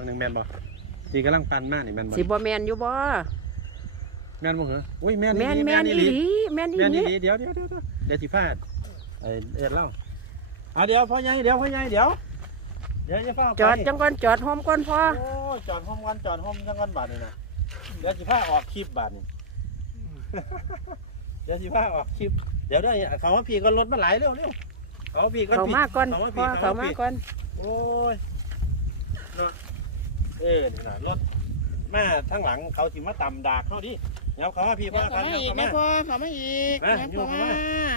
บางหนึงแมนบ่ตีกำลังปั่นมากนี่แมนบ่สิบ่แมนอยู่บ่แมนบ่เหรออุ้ยแมนแม่นอีหลีแม่นอีหลีแม่นอีแม่นหลีเดี๋ยวเดี๋ยวเดี๋ยวเดี๋ยวเดี๋ยวสิพลาดเอ้ยเอ็ดเล่าเอาเดี๋ยวพ่อใหญ่เดี๋ยวพ่อใหญ่เดี๋ยวเดี๋ยวจะเฝ้าจอดจังก่อนจอดโฮมก่อนพอโอ้จอดห้องกันจอดห้องจังกันบาทนี่นะเดี๋ยวสิพาออกคลิปบาทนี่เดี๋ยวสิพาออกคลิปเดี๋ยวดี๋ยวเขาว่าพี่ก็รถมาหลายเร็วเร็วเขาพี่ก็เขามาก่อนเขาพพี่อเขามาพี่ก่อนโอ้ยเนาะ เออนี่นะรถมาทั้งหลังเขาสิมาต่ำดากเขาดิเดี๋ยวเขาว่าพี่เดี๋ยพาวกัเขานมาเดี๋ยวอีกเขานะมา พ่อเขามาอีกอะนะอยู่พ่อเข้ามา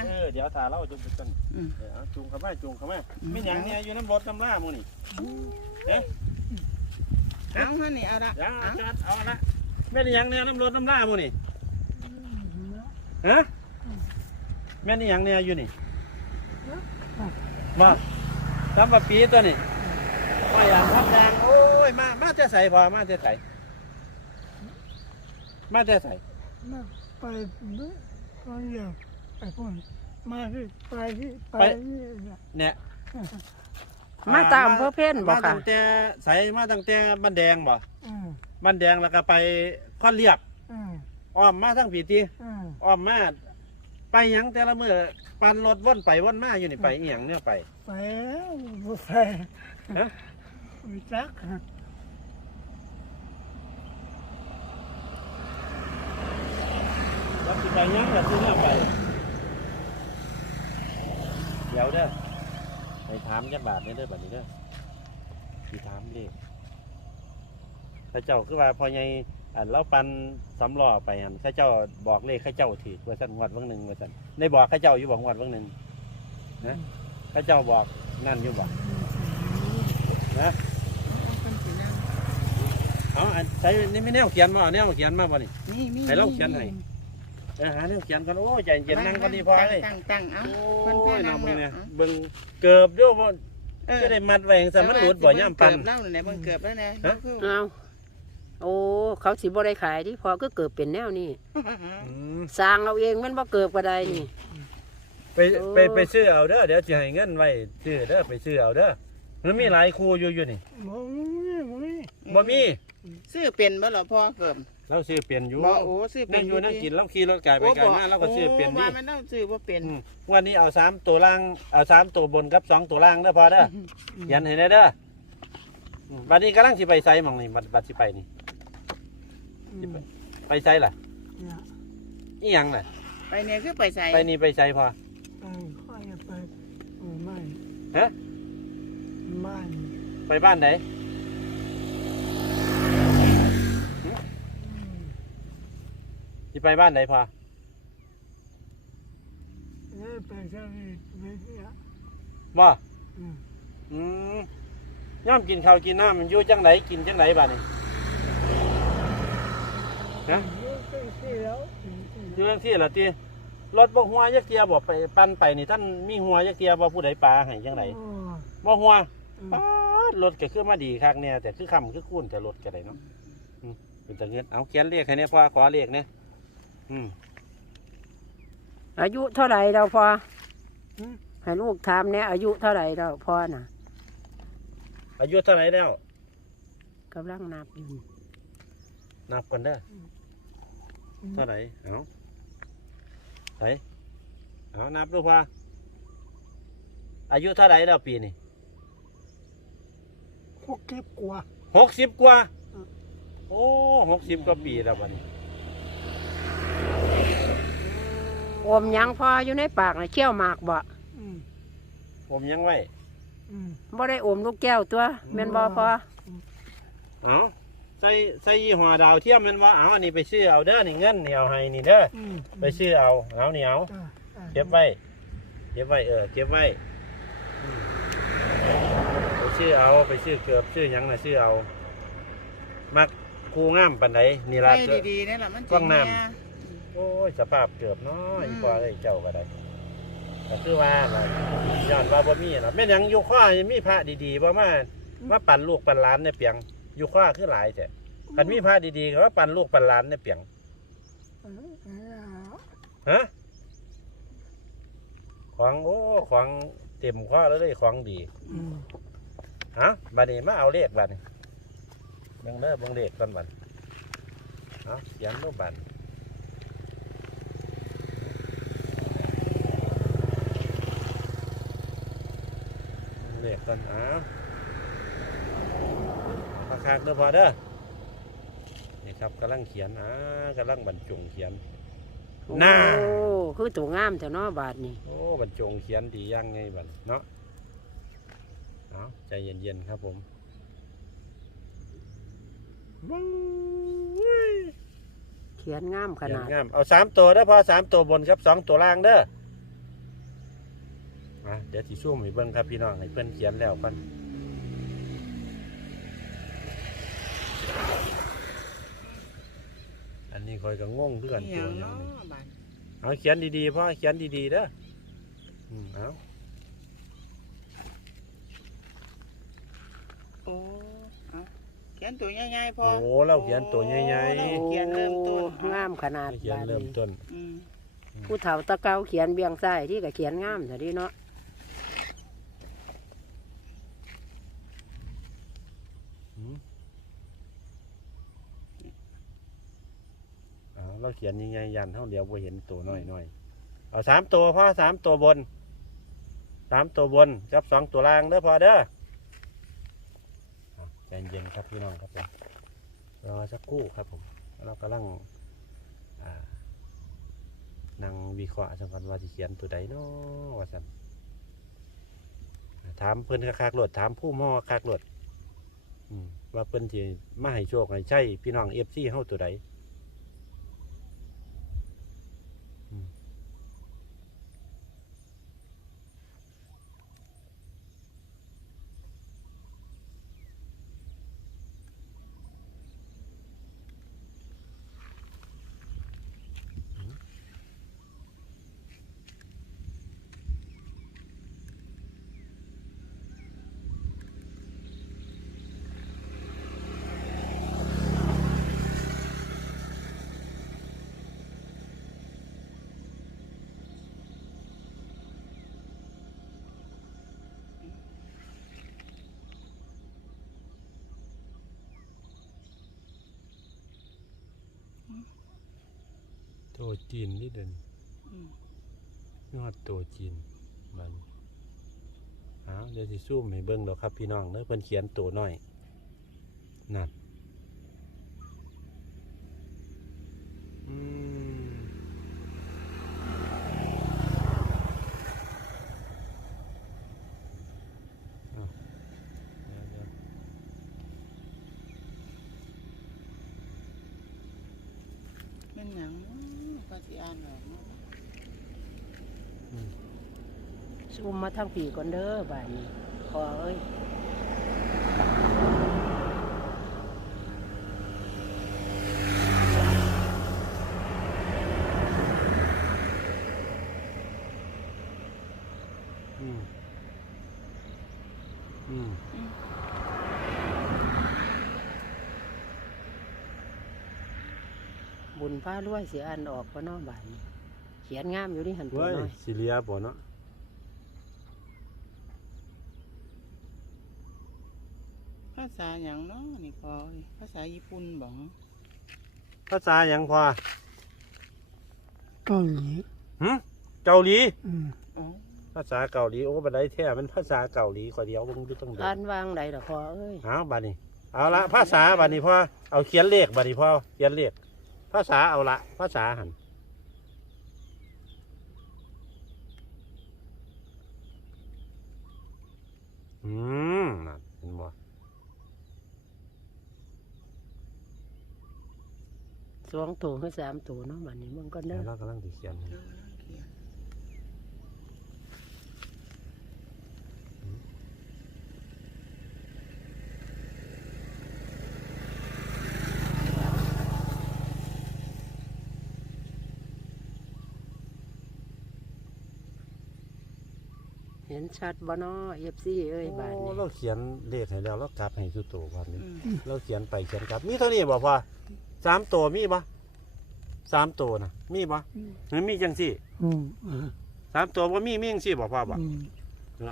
เออเดี๋ยวถ่าเราจุงไปกันอืมเออเอาจูงเขามาจูงเขามาอืมไม่หยังเนี่ยอยู่น้ำรถน้ำล่ามูนี่เอาฮะนี่เอาละเดี๋ยวเอาเอาจัดเอาละแม่นหยังเนี่ยน้ำรถน้ำล่ามูนี่ฮะแม่นหยังเนี่ยอยู่นี่มาทำมาปีตัวนี่มาอย่างทับแดงโอ้ยมา มาจะใส่พอมาจะใส่มาจะใส่มาไปไม่ตอนเดียวไอ้คนมาที่ไปที่ไปที่เนี่ยเนี่ยมาตามพ่อเพ่นบ่มาค่ะตั้งแต่ใส่มาตั้งแต่บ้านแดงบ่อืมบ้านแดงแล้วก็ไปข้อนเรียบอืมอ้อมมาทั้งปีตีอืมอ้อมมาไปหยังแต่ละมือปั่นรถวนไปวนมาอยู่นี่ไปอีหยังเนี่ยไปไปแล้วบุฟเฟ่ฮะวิ จักแล้วสิไปยังแล้วซื้อเนี่ยไป เดี๋ยวเด้อไปถามจักบาทเนี่ยเด้อบัดนี้เด้อสิถามเลขข้าเจ้าคือว่าพอใหญ่อันเราปันสำล้อไปอันข้าเจ้าบอกเลขข้าเจ้าถือว่าสั่นงวดเบิ่งหนึ่งว่าสั่นได้บอกข้าเจ้าอยู่บอกงวดเบิ่งหนึ่งนะข้าเจ้าบอกนั่นอยู่บอกนะ คนสินั่ง เอาอัน ใช้นี่ไม่แนวเขียนมาเอาแนวเขียนมาบ่นี่นี่มีให้เราเขียนให้เออหาแนวเขียนกันโอ้ยใจเย็นนั่งก็ดีพอเลยตั้งตั้งเอาโอ้เพิ่นพายน้นั่องงมึงแล้วเนี่ยเอาเบิ่งเกือบโยบ่เออจะได้มัดไว้จังซั่นมันหลุดบ่ย่ำปันเกือบเล่าเนี่ยเบิ่งเกือบแล้วนะฮะคือเอาโอ้เขาสิบ่ได้ขายดิพอก็เกิดเป็นแนวนี้อืมสร้างเอาเองมันบ่เกิดก็ได้นี่ไปไปไปซื้อเอาเด้อเดี๋ยวสิให้เงินไว้ซื้อเด้อไปซื้อเอาเด้อมันมีหลายคู่อยู่อยู่นี่มองนี่มองนี่บ่มี ซื้อเป็นบ่เหรอพ่อเกือบเราซื้อเปลี่ยนอยู่บ่โอ้ซื้อเป็นั่นงอยู่นั่งกินเราขี่รถไกลไปไกลมาเราก็ซื้อเปลี่ยนโอ้ดิว่ามันต้องซื้อบ่เป็นอืมวันนี้เอาสามตัวล่างเอาสามตัวบนกับสองตัวล่างเด้อพอเด้อเขียันให้ได้เด้ออืมบัดนี้กำลังสิไปไสหม่องนี่บัดบัดสิไปนี่อืมไปไสล่ะเนี่ยอีหยังน่ะ ไปเนี่ยคือไปใส่ไปนี่ไปไสพอ ไปค่อยไปเออไม่ฮะ ไม่ไปบ้านไหน อืม สิไปบ้านไหนพอเอ้ยไปเที่ยวนี่ไปเที่ยวบ่อืมอืมย่อมกินข้าวกินน้ำมันอยู่จังไหนกินจังไหนบ้านี่ฮะเยอะไปเที่ยวอืมอืมอยู่จังที่ละตีรถบ่หัวยักเทียบ่ไปปั่นไปนี่ท่านมีหัวยักเทียบ่ผู้ใดปลาให้จังไหนโอ้บ่หัวอืมป๊าดรถก็คือมาดีคักเนี่ยแต่คือคำคือคูนแต่รถก็ได้เนาะอืมเป็นตะเงินเอาเขียนเลขให้เนี่ยพ่อขอเลขเนี่ย อืมอายุเท่าไหร่เราพอให้ลูกถามเนี่ยอายุเท่าไหร่เราพอน่ะ อายุเท่าไหร่แล้วกำลังนับอยู่นับกันเด้อเท่าไหร่เอาไหนเอานับดูพ่ออายุเท่าไหร่แล้วปีนี้พวกเก็บกว่าหกสิบกว่าอืมโอ้หกสิบกว่าปีแล้วบัดนี้ อมหยังพออยู่ในปากน่ะเคี้ยวหมากบ่อืมผมยังไว้อืม บ่ได้อมลูกแก้วตัวแม่นบ่พอเอาใส่ใส่ยี่ห้อดาวเทียมแมันว่าเอาอันนี้ไปซื้อเอาเด้อนี่เงินนี่เอาให้นี่เด้ออืมไปซื้อเอาเอานี่เอาอ่าอ่าเก็บไว้เก็บไว้เออเก็บไว้อืมไปซื้อเอาไปซื้อเกือบซื้อหยังน่ะซื้อเอา มักคูงามปันไดนี่ไปละดีๆนี่แหละมันกว้างน้ำเย โอ้ยสภาพเกือบน้อยอืมกว่าไอ้เจ้าก็ได้ก็คือว่าล่ะย้อนว่าบ่มีน่ะแม่นหยังอยู่ข้อยังมีพระดีๆบ่มามาปั่นลูกปั่นหลานในเปียงอยู่ข้อคือหลายแต่คันมีพระดีๆก็ว่าปั่นลูกปั่นหลานในเปียงเออเออฮะของโอ้ของเต็มข้อแล้วเลยของดีอืมฮะบัดนี้มาเอาเลขบัดนี้เบิ่งเด้อเบิ่งเลขก่อนบัดเอาเขียนรูปบัดเเลขก่อนเอาเอาคักๆเด้อพอเด้อนี่ครับกำลังเขียนอ่ากำลังบรรจงเขียน น่า โอ้คือตัวงามแต่เนาะบาทนี่โอ้บรรจงเขียนดียังไงบัดเนาะเอาใจเย็นๆครับผมว้าวเว้ยเขียนงามขเขียนนาด งามเอาสามตัวเด้อพอสามตัวบนครับสองตัวล่างเด้อ อะเดี๋ยวสิช่วงให้เบิ่งครับพี่น้องให้เพิ่นเขียนแล้วกันอันนี้คอยก็งงเพื่อนอีหตัยัวงหยังเนาะนี่บาดเอาเขียนดีๆพ่อเขียนดีๆเด้ออืมเอาโอ้เอาเขียนตัวใหญ่ๆพอ โอ้เราเขียนตัวใหญ่โอ้ๆเขียนเริ่มต้นโอ้งามขนาดเขียนบาทเริ่มนี่ต้นอืม ผู้เฒ่าตะเกาเขียนเบียงซ้ายที่ก็เขียนงามแต่ดีเนาะ อืมเอาเราเขียนยังไงยันเท่าเดียวบ่เห็นตัวน้อยน้อยเอาสามตัวพ่อสามตัวบนสามตัวบนกับสองตัวล่างเด้อพอเด้อเอาใจเย็นครับพี่น้องครับผมรอสักครู่ครับผมเรากำลังนั่งวิเคราะห์สักกันว่าจะเขียนตัวใดเนาะว่าสันถามเพิ่อนคักๆโหลดถามผู้หมอคักหลดอืมว่าเพิ่อนที่มาให้โชคให้ใช่พี่น้องเอฟซีเฮาตัวใด ตัวจีนนี่เดินอืมยอดตัวจีนมันเอาเดี๋ยวสิซูมให้เบิ่งดอกครับพี่น้องเด้อเพิ่นเขียนตัวน้อยนั่นอืมเอาเดี๋ยวเดี๋ยว แม่นหยังเนาะก็สิอ่านออกเนาะซูมมาทางผีก่อนเด้อบาทนี้พอเอ้ยอืมอืม บุ ญผ้ารวยเสียอันออกก็นอกบาทนี้เขียนงามอยู่นี่หันตัวเว้ยน้อยสิเลียบ่เนาะภาษาหยังเนาะนี่พอเอ้ยภาษาญี่ปุ่นบ่ภาษาหยังพอเกาหลีหึเกาหลี อืมอ๋อภาษาเกาหลีโอ้บัดไดแท้มันภาษาเกาหลีขอยเดียวบ่รู้ต้องเดิอ่านนวางใดล่ะพอเอ้ย เอาบัดนี้ เอาละภาษาบัดนี้พ่อเอาเขียนเลขบัดนี้พ่อเขียนเลข ภาษาเอาละภาษาหันอืมนั่นเห็นบ่สองตัวคือสามตัวเนาะบาทนี้มันก็เด้อเรากำลังสิเขียนให้เดี๋ยว เขียนเห็นชัดบ่เนาะเอฟซีเอ้ยบาทโอ้นี้เราเขียนเลขให้แล้วเรากลับให้สุดโตวันนี้ อืมเราเขียนไปเขียนกลับ มีเท่านี้บ่พ่อสามตัวมีบ่สามตัวนะมีบ่หรือมีจังสี่อืมอ่าสามตัวบ่มีมีจังสี่บ่พ่อบ่อืม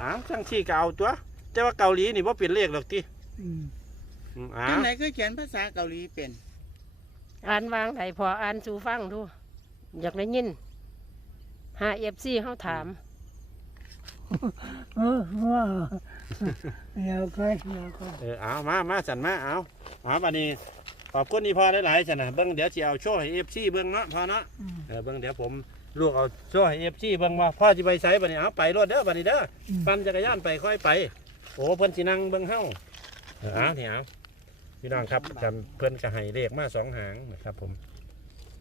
อ้าวจังสี่ก็เอาตัว แต่ว่าเกาหลีนี่บ่เป็นเลขหรอกติอืมอืมอ้าจังวไหนก็เขียนภาษาเกาหลีเป็น อ่านวางไหนพออ่านสู่ฟังดู อยากได้ยินหาเอฟซีเขาถาม เออว่าอย่าไปอย่าไปเออเอามามาสันมาเอาเอาบัดนี้ขอบคุณนี่พอหลายๆสันนะเบิ้งเดี๋ยวสิเอาโชว์ให้ FC เบิ้งเนาะพอเนาะเออเบิ้งเดี๋ยวผมลูกเอาโชว์ให้ FC เบิ้งว่าพ่อสิไปไสบัดนี้เอาไปรถเด้อบัดนี้เด้อปั่นจักรยานไปค่อยไป โอ้เพิ่นสินั่งเบิ่งเฮาเออเอานี่เอาพี่น้องครับจำเพิ่อนก็ให้เลขมาสองหางนะครับ ผม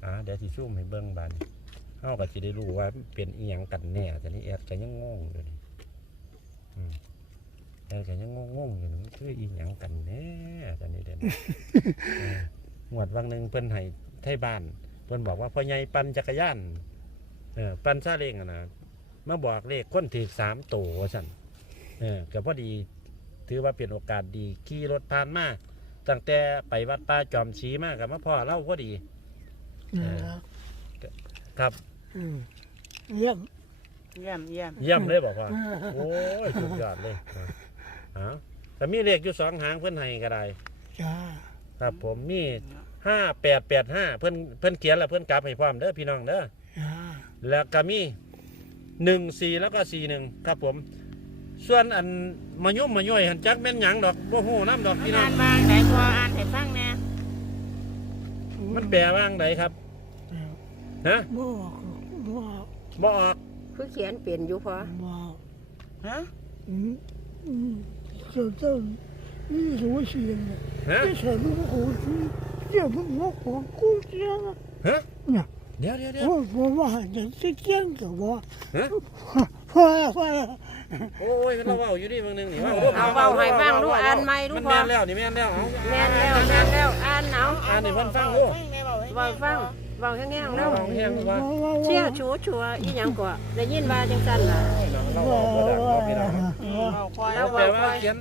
อ่าเดี๋ยวสิซูมให้เบิ่งบาดนี้เฮาก็สิได้รู้ว่าเป็นอีหยังกันแน่แต่นี่แอดก็ยังงงอยู่นี่ แอดก็ยังงงๆอยู่นี่มันคืออีหยังกันแน่แต่นี่เด่นเอองวดวังหนึงเพิ่นให้ไทบ้าน เพิ่นบอกว่าพ่อใหญ่ปั่นจักรยานเออปั่นซาเล้งอะนะมาบอกเลขคนถือสามตัวว่าซั่นเออก็พอดีถือว่าเป็นโอกาสดีขี่รถผ่านมาตั้งแต่ไปวัดป่าจอมชีมากับมาพ่อเล่าพอดีนั่นละครับอืมเยี่ยม เยี่ยมเยี่ยมเยี่ยมเลยบอกว่าโอ้ยสุดยอดเลยอ่าแต่มีเลขอยู่สองหางเพื่อนให้ก็ได้จ้าครับผมมีห้าแปดแปดห้าเพื่อนเพื่อนเขียนแล้วเพื่อนกลับให้พร้อมเด้อพี่น้องเด้อจ้าแล้วก็มีหนึ่งสี่แล้วก็สี่หนึ่งครับผม ส่วนอันมายุ่มมาย่อยหันจักแม่นหยังดอกบ่ฮู้น้ำดอกพี่น้ออ่างนบางไหนพออ่านให้ฟังแน่มันแปลว่าจั่งใดครับฮะบอกบอกบ่ออก คือเขียนเปลี่ยนอยู่พอฮะอืมอืมเจ้าเจ้านี่สวยเสียงเนี่ยฮะ ไม่ใช่ลูกโอ้ยเจ้ามึงงอกของกูเจ้านฮะ เนี่ยเดี๋ยวเดี๋ยวเดี๋ยว โอ้ยผมว่าเด็กที่เจ้ากับว่าฮะ พ่อพ่อโอ้ยมันเราเว้าอยู่นี่บางนึงนี่ว้เอาเบาให้ฟังดูอ่านไหมดูพอมันแน่นแล้วนี่แม่นแล้วเอาแม่นแล้วแม่นแล้วอ่านเอาอ่านให้เพิ่นฟังดู เว้าให้ฟัง เบาแห้งๆแล้วเอาแห้งว่าเชี่ยชัวชัวๆอีหยังกว่าได้ยินว่าจังซั่นล่ะเราเว้าบ่ดังเนาะพี่น้องเอาควายแล้วแปลว่าเขียน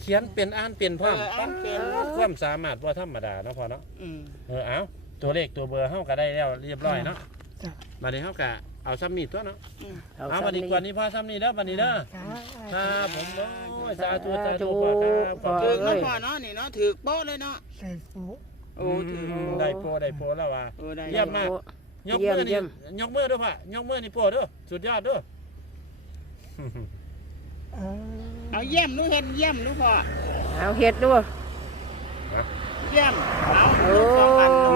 เขียนเป็นอ่านเป็นพร้อมเอออ่านเป็นความสามารถบ่ธรรมดาเนาะพ่อเนาะอืมเออเอาตัวเลขตัวเบอร์เฮาก็ได้แล้วเรียบร้อยเนาะจ้ะบัดนี้เฮาก็เอาซ้ำนี่ตัวเนาะเอาเอาซ้ำบัดนี้นี่กว่านี้พอซ้ำนี่เด้อบัดนี้เด้อครับผมโอ้ยสาธุสาธุพ่อครับขอบถืคุอณเนาะพ่อเนาะนี่เนาะถือโป๊ะเลยเนาะใส่ฟู โอ้ถือมได้โปรได้โปรแล้วว่าเออได้เยี่ยมมากยกมือเยี่นี่ยม ยกมือด้วยพ่อยกมือนี่โปรเด้อสุดยอดเด้อเออเอาเยี่ยมดูเห็นเยี่ยมดูพ่อเอาเฮ็ดดูเยี่ยมเอาโอ้ สองอันเนาะ